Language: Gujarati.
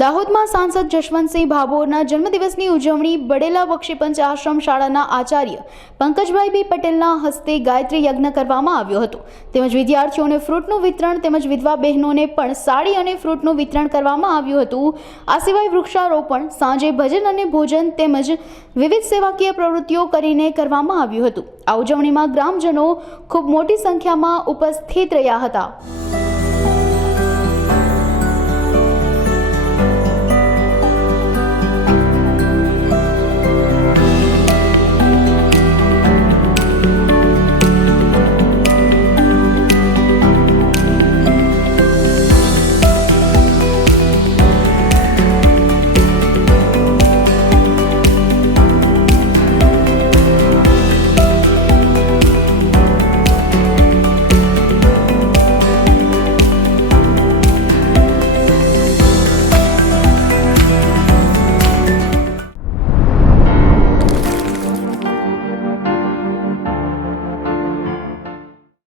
દાહોદમાં સાંસદ જશવંતસિંહ ભાભોરના જન્મદિવસની ઉજવણી બડેલા બક્ષીપંચ આશ્રમ શાળાના આચાર્ય પંકજભાઈ બી પટેલના હસ્તે ગાયત્રી યજ્ઞ કરવામાં આવ્યો હતો તેમજ વિદ્યાર્થીઓને ફ્રૂટનું વિતરણ તેમજ વિધવા બહેનોને પણ સાડી અને ફ્રૂટનું વિતરણ કરવામાં આવ્યું હતું। આ સિવાય વૃક્ષારોપણ, સાંજે ભજન અને ભોજન તેમજ વિવિધ સેવાકીય પ્રવૃત્તિઓ કરીને કરવામાં આવ્યું હતું। આ ઉજવણીમાં ગ્રામજનો ખૂબ મોટી સંખ્યામાં ઉપસ્થિત રહ્યા હતા।